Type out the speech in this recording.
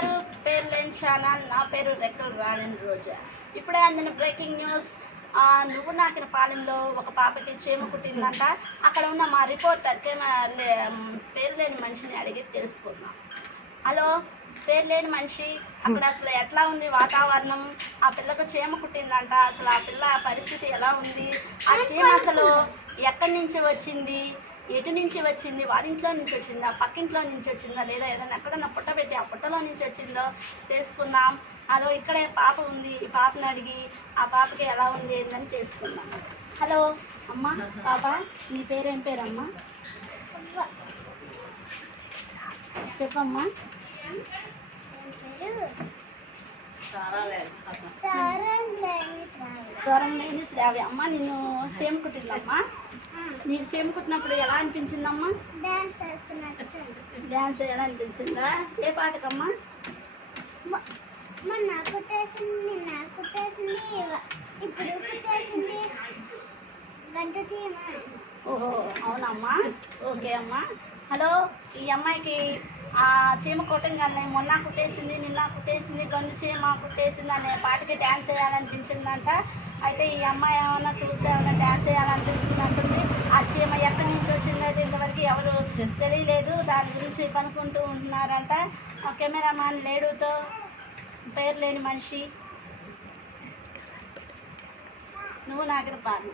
చూస్తున్నారు పేరు లేని ఛానల్. నా పేరు రెక్కల రాణి రోజా. ఇప్పుడే అందిన బ్రేకింగ్ న్యూస్. నువ్వు నాకిన పాలెంలో ఒక పాపకి చీమ కుట్టిందంట. అక్కడ ఉన్న మా రిపోర్టర్కి పేరు లేని మనిషిని అడిగి తెలుసుకున్నాం. హలో, పేరు లేని మనిషి, అక్కడ అసలు ఎట్లా ఉంది వాతావరణం? ఆ పిల్లకు చీమ కుట్టిందంట. అసలు ఆ పిల్ల పరిస్థితి ఎలా ఉంది? ఆ చీమ అసలు ఎక్కడి నుంచి వచ్చింది, ఎటు నుంచి వచ్చింది, వారింట్లో నుంచి వచ్చిందా, పక్కింట్లో నుంచి వచ్చిందా, లేదా ఏదైనా ఎక్కడన్నా పుట్టబెట్టి ఆ పుట్టలో నుంచి వచ్చిందో తెలుసుకుందాం. హలో, ఇక్కడే పాప ఉంది. ఈ పాపని అడిగి ఆ పాపకి ఎలా ఉంది ఏందని తెలుసుకుందాం. హలో అమ్మ, పాప నీ పేరేం పేరమ్మా? చెప్పమ్మా. స్వరం లేని శ్రావ్య. అమ్మ, నిన్ను చీమ కుట్టిందమ్మా. నీకు చీమ కుట్టినప్పుడు ఎలా అనిపించిందమ్మా? డ్యాన్స్ ఎలా అనిపించిందా? ఏ పాటకమ్మా? ఓహో, అవునమ్మా. ఓకే అమ్మా. హలో, ఈ అమ్మాయికి ఆ చీమ కుట్టంగానే మొన్న కుట్టేసింది, నిన్న కుట్టేసింది, గండు చీమ కుట్టేసింది అనే పాటకి డ్యాన్స్ వేయాలనిపించిందంట. అయితే ఈ అమ్మాయి ఏమన్నా చూస్తే ఏమన్నా డ్యాన్స్ వేయాలనిపిస్తుంది అంటుంది. ఆ చీమ ఎక్కడి నుంచి వచ్చిందైతే ఇంతవరకు ఎవరు తెలియలేదు. దాని గురించి కనుక్కుంటూ ఉంటున్నారంట. కెమెరామాన్ లేడుతో పేరు లేని మనిషి నువ్వు నాకిన పాలు.